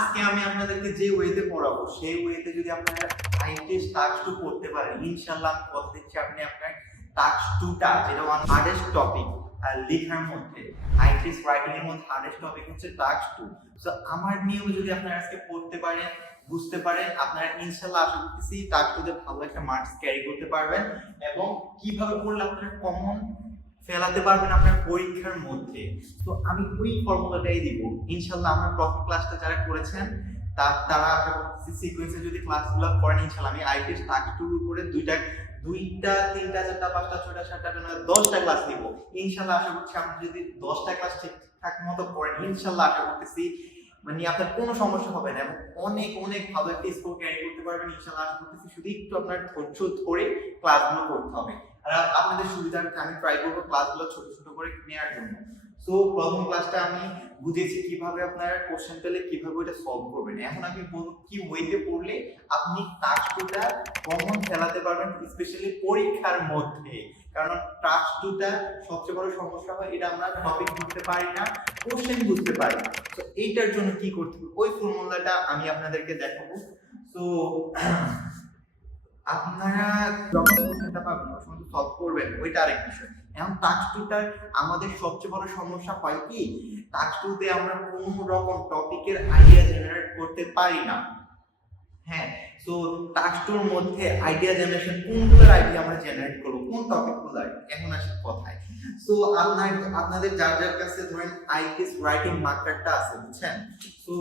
আজকে আমি আপনাদেরকে যে ওয়েতে পড়াবো, সেই ওয়েতে যদি আপনারা আইটিএস টাস্ক টু করতে পারেন, ইনশাআল্লাহ আমি কথা দিচ্ছি আপনি আপনার টাস্ক টুটা যেটা ওয়ান হার্ডেস্ট টপিক আর লেখার মধ্যে আইটিএস রাইটিং এর মধ্যে হার্ডেস্ট টপিক হচ্ছে টাস্ক টু তো আমার নিয়মে যদি আপনারা আজকে পড়তে পারেন, বুঝতে পারেন, আপনারা ইনশাআল্লাহ আশা করতেছি টাস্ক টুতে ভালো একটা মার্কস ক্যারি করতে পারবেন এবং কীভাবে পড়লে আপনারা কমন ফেলাতে পারবেন আপনার পরীক্ষার মধ্যে। তো আমি ওই ফর্মুলাটাই দিব। ইনশাল্লাহ আমার প্রথম ক্লাসটা যারা করেছেন, তা, তারা আশা করছি সিকোয়েন্সে যদি ক্লাসগুলো করেন ইনশাল্লাহ আমি আইটি টাস্ক টুর করে দুইটা দুইটা, তিনটা, চারটা, পাঁচটা, ছয়টা, সাতটা, আটটা, দশটা ক্লাস নিব ইনশাল্লাহ আশা করছি আপনি যদি দশটা ক্লাস ঠিকঠাক মতো করেন ইনশাল্লাহ আশা করতেছি মানে আপনার কোনো সমস্যা হবে না এবং অনেক অনেক ভালো একটা স্কোর ক্যারি করতে পারবেন। ইনশাল্লাহ আশা করতেছি শুধু একটু আপনার ধৈর্য ধরে ক্লাসগুলো করতে হবে। আর আপনাদের সুবিধার্থে আমি ট্রাই করব ক্লাসগুলো ছোট ছোট করে নেওয়ার জন্য। সো প্রথম ক্লাসটা আমি বুঝেছি কীভাবে আপনারা কোশ্চেন পেলে কীভাবে ওটা সলভ করবেন। এখন আমি কি ওয়েতে পড়লে আপনি টাস্কটা কমন ফেলাতে পারবেন স্পেশালি পরীক্ষার মধ্যে। কারণ টাস্ক টুটা সবচেয়ে বড় সমস্যা হয়, এটা আমরা টপিক বুঝতে পারি না কোশ্চেন বুঝতে পারি না। তো এইটার জন্য কি করতে হবে? ওই ফর্মুলাটা আমি আপনাদেরকে দেখাবো। তো আপনারা যখন কোশ্চেনটা পাবেন তখন সলভ করবেন ওইটা আরেক বিষয়। এখন টাস্ক টুটার আমাদের সবচেয়ে বড় সমস্যা হয় কি? টাস্ক টুতে আমরা কোনো রকম টপিকের আইডিয়া জেনারেট করতে পারি না। হ্যাঁ তো টাস্ক টুর মধ্যে আইডিয়া জেনারেশন কোনগুলোর আইডিয়া আমরা জেনারেট করব? কোন টপিকগুলো এখন আসে কথায়। তো আপনার আপনাদের যার যার কাছে ধরেন আইটিএস রাইটিং মার্কারটা আছে, বুঝছেন? তো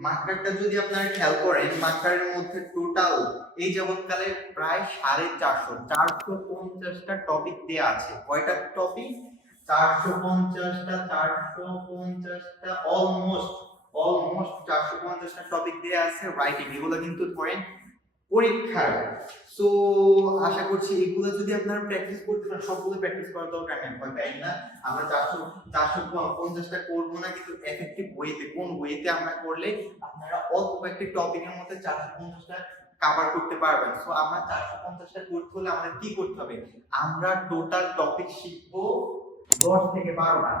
মার্কারটা যদি আপনারা খেয়াল করেন মার্কারের মধ্যে টোটাল এই যাবৎকালে প্রায় সাড়ে চারশো চারশো পঞ্চাশটা টপিক দেওয়া আছে। কয়টা টপিক চারশো পঞ্চাশটা চারশো পঞ্চাশটা অলমোস্ট অলমোস্ট চারশো পঞ্চাশটা টপিক দেওয়া আছে রাইটিং এগুলো কিন্তু ধরেন পরীক্ষার সো আশা করছি এগুলো যদি আপনারা প্র্যাকটিস করতে পারেন সবগুলো প্র্যাকটিস করার দরকার নেই। ভয় পাই না। আমরা চারশো চারশো পঞ্চাশটা করব না, কিন্তু এফেক্টিভ ওয়েতে কোন ওয়েতে আমরা করলে আপনারা অল্প কয়েকটি টপিকের মধ্যে চারশো পঞ্চাশটা কাভার করতে পারবেন। সো আমরা চারশো পঞ্চাশটা করতে হলে আমাদের কি করতে হবে? আমরা টোটাল টপিক শিখব দশ থেকে বারোটা।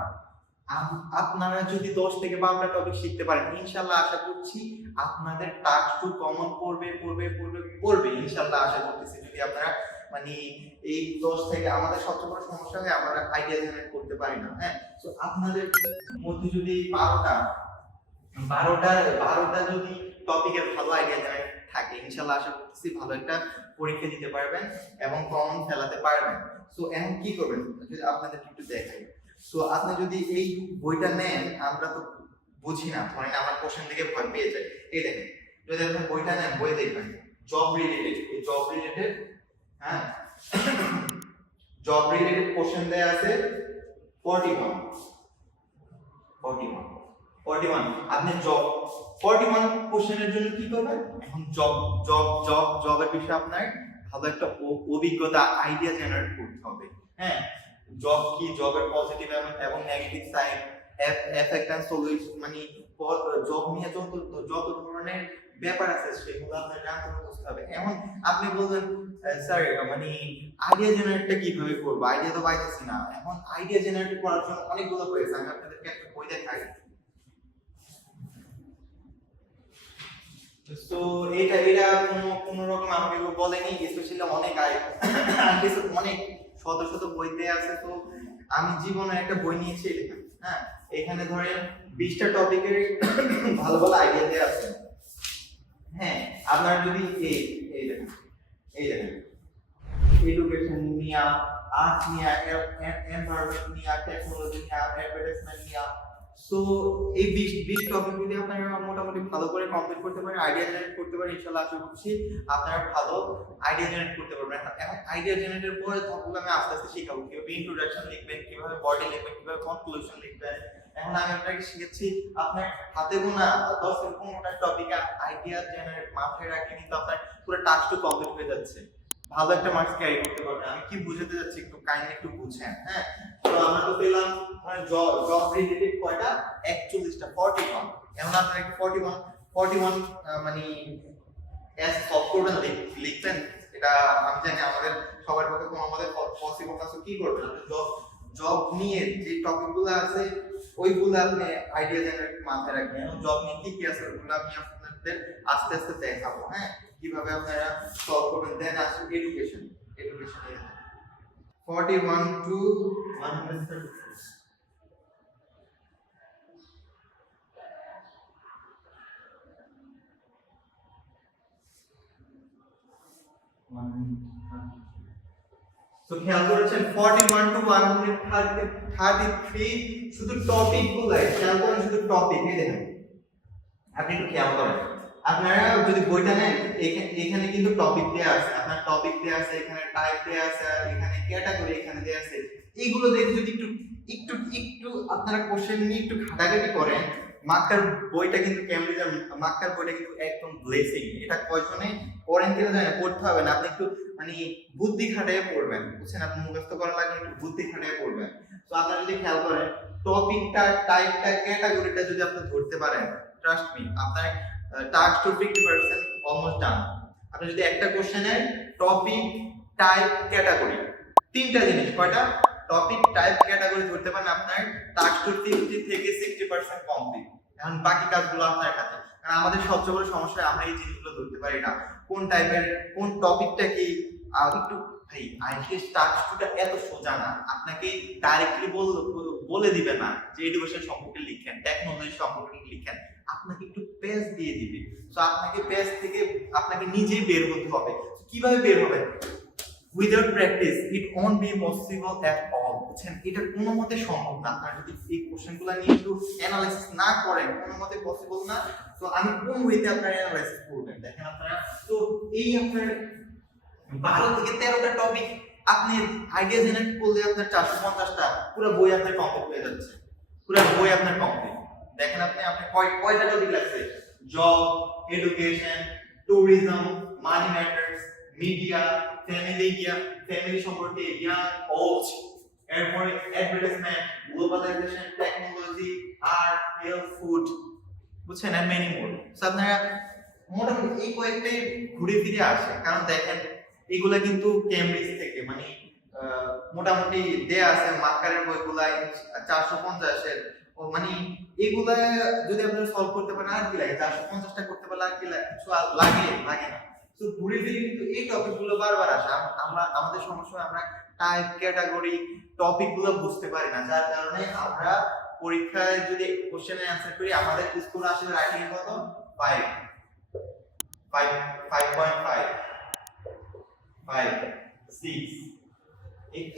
আপনারা যদি দশ থেকে বারোটা টপিক শিখতে পারেন, ইনশাল্লাহ আশা করছি আপনাদের টাস্ক টু কমন পড়বে পড়বে পড়বে পড়বে, ইনশাল্লাহ আশা করতেছি। যদি আপনারা মানে এই দশ থেকে আমাদের সবচেয়ে বড় সমস্যা হয়, আমরা আইডিয়া জেনারেট করতে পারি না হ্যাঁ? তো আপনাদের মধ্যে যদি বারোটা বারোটা বারোটা যদি টপিকের ভালো আইডিয়া জেনারেট থাকে, ইনশাল্লাহ আশা করতেছি ভালো একটা পরীক্ষা দিতে পারবেন এবং কমন ফেলাতে পারবেন। তো এখন কি করবেন? আপনাদের একটু দেখাই। সো আপনি যদি এই বইটা নেন, আমরা তো বুঝি না, ধরেন আমার কোশ্চেন থেকে ভয় পেয়ে যায় এই দেখেন, যদি আপনি বইটা নেন, বই দেখবেন জব রিলেটেড এই জব রিলেটেড হ্যাঁ? জব রিলেটেড কোশ্চেন দেয়া আছে 41 41 41 আপনি জব 41 কোশ্চেনের জন্য কি করবেন? এখন জব জব জব জবের বিষয়ে আপনার ভালো একটা অভিজ্ঞতা আইডিয়া জেনারেট করতে হবে হ্যাঁ? জব কি জবের পজিটিভ এবং নেগেটিভ সাইড এন্ড সলিউশন মানে জব নিয়ে যত যত ধরনের ব্যাপার আছে, সেগুলো আপনার জানতে বুঝতে হবে। এখন আপনি বলবেন স্যার মানে আইডিয়া জেনারেটটা কীভাবে করব? আইডিয়া তো পাইতেছি না। এখন আইডিয়া জেনারেট করার জন্য অনেকগুলো হয়েছে আমি আপনাদেরকে একটা বই দেখাই। তো এটা এটা কোনো কোনো রকম আমাকে বলেনি স্পেশালি অনেক আই- অনেক শত শত বই দেয়া আছে, তো আমি জীবনে একটা বই নিয়েছি হ্যাঁ? এখানে ধরেন বিশটা টপিকের ভালো ভালো আইডিয়া দেওয়া আছে। হ্যাঁ আপনার যদি এই এই দেখেন এই দেখেন। এডুকেশন নিয়া আর্ট নিয়া এনভায়রনমেন্ট নিয়া টেকনোলজি নিয়া অ্যাডভার্টাইজমেন্ট নিয়া সো এই বিশ বিশ টপিক যদি আপনারা মোটামুটি ভালো করে কমপ্লিট করতে পারেন আইডিয়া জেনারেট করতে পারেন ইনশাল্লাহ আশা করছি আপনারা ভালো আইডিয়া জেনারেট করতে পারবেন। এখন আইডিয়া জেনারেটের পরে তখন আমি আস্তে আস্তে শেখাবো, কীভাবে ইন্ট্রোডাকশন লিখবেন, কীভাবে বডি লিখবেন, কীভাবে কনক্লুশন লিখবেন, এখন আমি আপনাকে শিখেছি আপনার হাতে গোনা দশ থেকে পনেরোটা টপিক আইডিয়া জেনারেট মাথায় রাখলে কিন্তু আপনার পুরো টাস্কটা কমপ্লিট হয়ে যাচ্ছে। ভালো একটা মার্কস ক্যারি করতে পারবে। আমি কি বুঝাতে যাচ্ছি একটু কাইন্ডলি একটু বুঝেন হ্যাঁ? তো আমরা তো পেলাম জব জব রিলেটেড কয়টা? 41টা 41 এখন আপনারা কি 41 41 মানে এস সলভ করবেন, লিখ- লিখবেন। এটা আমি জানি আমাদের সবার পক্ষে কোনো আমাদের পসিবল না কি করবেন? আপনি জব জব নিয়ে যে টপিকগুলো আছে, ওইগুলো আপনি আইডিয়া জেনারেট মাথায় রাখবেন। জব নিয়ে কি কি আছে, ওগুলো আমি আপনাদের আস্তে আস্তে দেখাবো হ্যাঁ? কীভাবে আপনারা সলভ করবেন? দেন আসবে education education forty one to one hundred তো খেয়াল করেছেন? 41 টু 133 শুধু টপিক গুলাই, খেয়াল করেন শুধু টপিক দেখেন। আপনি একটু খেয়াল করেন। আপনারা যদি বইটা নেন এখানে কিন্তু টপিক দেয়া আছে। আপনার টপিক দেয়া আছে, এখানে টাইপ দেয়া আছে এখানে ক্যাটাগরি এখানে দেয়া আছে। এইগুলো দেখে যদি একটু একটু একটু আপনারা কোশ্চেন নিয়ে একটু ঘাটাঘাটি করেন মাক্কার বইটা কিন্তু ক্যামব্রিজের মাক্কার বইটা কিন্তু একদম ব্লেসিং এটা কয়জনে পড়েন কিনা জানেন পড়তে হবে না। আপনি একটু মানে বুদ্ধি খাটাইয়ে পড়বেন, বুঝছেন? আপনি মুখস্থ করা লাগে একটু বুদ্ধি খাটাইয়ে পড়বেন। তো আপনারা যদি খেয়াল করেন টপিকটা টাইপটা ক্যাটাগরিটা যদি আপনি ধরতে পারেন ট্রাস্ট মি আপনার task two fifty percent almost done আপনি যদি একটা কোশ্চেনের টপিক টাইপ ক্যাটাগরি তিনটা জিনিস, কয়টা? টপিক টাইপ ক্যাটাগরি ধরতে পারেন আপনার টাস্ক টু ফিফটি থেকে সিক্সটি পার্সেন্ট কমপ্লিট এখন বাকি কাজগুলো আপনার কাছে। কারণ আমাদের সবচেয়ে বড় সমস্যা, আমরা এই জিনিসগুলো ধরতে পারি না। কোন টাইপের কোন টপিকটা কি? একটু, ভাই আইটিএস টাস্কটা এত সোজা না। আপনাকে ডাইরেক্টলি বলে দিবে না যে এডুকেশন সম্পর্কে লিখেন টেকনোলজি সম্পর্কে লিখেন। আপনাকে একটু পেজ দিয়ে দিবে। তো আপনাকে পেজ থেকে আপনাকে নিজেই বের হতে হবে। কীভাবে বের হবে without practice it won't be possible at all বুঝছেন? এটা কোনো মতে সম্ভব না। আপনারা যদি এই কোশ্চেনগুলো নিয়ে একটু অ্যানালাইসিস না করেন, কোনো মতে পসিবল না। তো আমি কোন ওয়েতে আপনারা অ্যানালাইসিস করবেন? দেখেন আপনারা। তো এই আপনার বারো থেকে তেরোটা টপিক আপনি আইডিয়া জেনারেট করলে আপনার চারশো পঞ্চাশটা পুরো বই আপনার কমপ্লিট হয়ে যাচ্ছে। পুরো বই আপনার কমপ্লিট দেখেন আপনি আপনি কয়, কয়টা টপিক লাগছে? Job education tourism money matters media family জ্ঞান ফ্যামিলি সম্পর্কে জ্ঞান ওল্ড এরপরে advertisement globalization technology art health food বুঝছেন এন্ড মেনি মোর সো আপনারা মোটামুটি এই কয়েকটাই ঘুরে ফিরে আসে কারণ দেখেন, এগুলা কিন্তু কেমব্রিজ থেকে মানে মোটামুটি দেয়া আছে, মার্কারের বইগুলা, চারশো পঞ্চাশের মানে এগুলা যদি আপনারা সলভ করতে পারেন, আর কি লাগে? চারশো পঞ্চাশটা করতে পারলে আর কি লাগে? লাগে? না। তো ঘুরে ফিরে কিন্তু এই টপিকগুলো বারবার আসে। আমরা, আমাদের সমস্যা আমরা টাইপ ক্যাটাগরি টপিকগুলো বুঝতে পারি না। যার কারণে আমরা পরীক্ষায় যদি কোশ্চেনে অ্যান্সার করি, আমাদের স্কোর আসলে রাইটিং কত? Five five five point five five six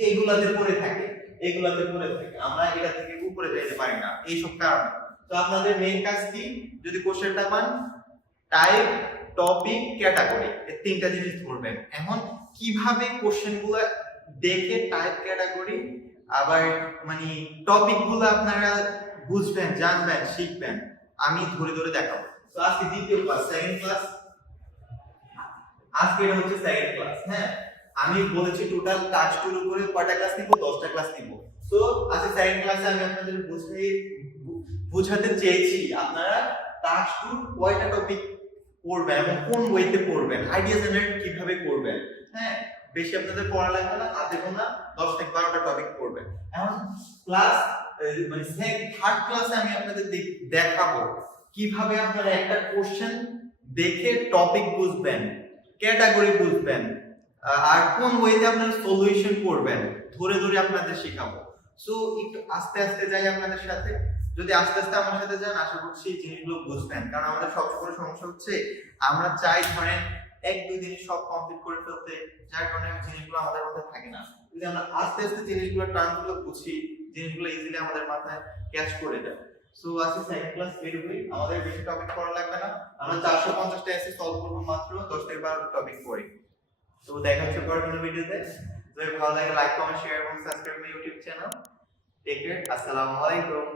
এইগুলাতে পড়ে থাকে। এইগুলাতে পড়ে থাকে। আমরা এটা থেকে উপরে যেতে পারি না এইসব কারণে। তো আপনাদের মেইন কাজ কি? যদি কোশ্চেনটা পান টাইপ টপিক ক্যাটাগরি এই তিনটা জিনিস ধরবেন। এখন কীভাবে কোশ্চেনগুলো দেখে টাইপ ক্যাটাগরি আবার মানে টপিকগুলো আপনারা বুঝবেন, জানবেন, শিখবেন, আমি ধরে ধরে দেখাবো। তো আজকে দ্বিতীয় ক্লাস সেকেন্ড ক্লাস আজকে এটা হচ্ছে সেকেন্ড ক্লাস হ্যাঁ? আমি বলেছি টোটাল টাচ টুর উপরে কয়টা ক্লাস নিব? দশটা ক্লাস নিব। তো আজকে সেকেন্ড ক্লাসে আমি আপনাদের বুঝতে বুঝাতে চেয়েছি আপনারা টাচ টুর কয়টা টপিক পড়বেন এবং কোন বইতে পড়বেন? আইডিয়া জেনারেট কীভাবে করবেন? হ্যাঁ বেশি আপনাদের পড়া লাগবে না, আর হাতে গোনা দশ থেকে বারোটা টপিক পড়বেন। এখন ক্লাস মানে থার্ড ক্লাসে আমি আপনাদের দেখ- দেখাবো কীভাবে আপনারা একটা কোশ্চেন দেখে টপিক বুঝবেন ক্যাটাগরি বুঝবেন। আর কোন ওয়েতে আপনারা সলিউশন করবেন, ধরে ধরে আপনাদের শেখাবো। সো একটু আস্তে আস্তে যাই আপনাদের সাথে। যদি আস্তে আস্তে আমার সাথে যান, আশা করছি জিনিসগুলো বুঝবেন। কারণ আমাদের সবচেয়ে বড় সমস্যা হচ্ছে, আমরা চাই ধরেন এক, দুই দিনে সব কমপ্লিট করে ফেলতে, যার কারণে জিনিসগুলো আমাদের মধ্যে থাকে না। যদি আমরা আস্তে আস্তে জিনিসগুলো টার্মগুলো বুঝি, জিনিসগুলো ইজিলি আমাদের মাথায় ক্যাচ করে যায় সো আজকে সেকেন্ড ক্লাস বের হই আমাদের বেশি টপিক পড়া লাগবে না। আমরা চারশো পঞ্চাশটা এসে সলভ করব মাত্র দশ বারোটা টপিক পড়ি। তো দেখা হচ্ছে পরের কোনো ভিডিওতে। যদি ভালো লাগে লাইক কমেন্ট শেয়ার এবং subscribe my YouTube channel take care আসসালামু আলাইকুম।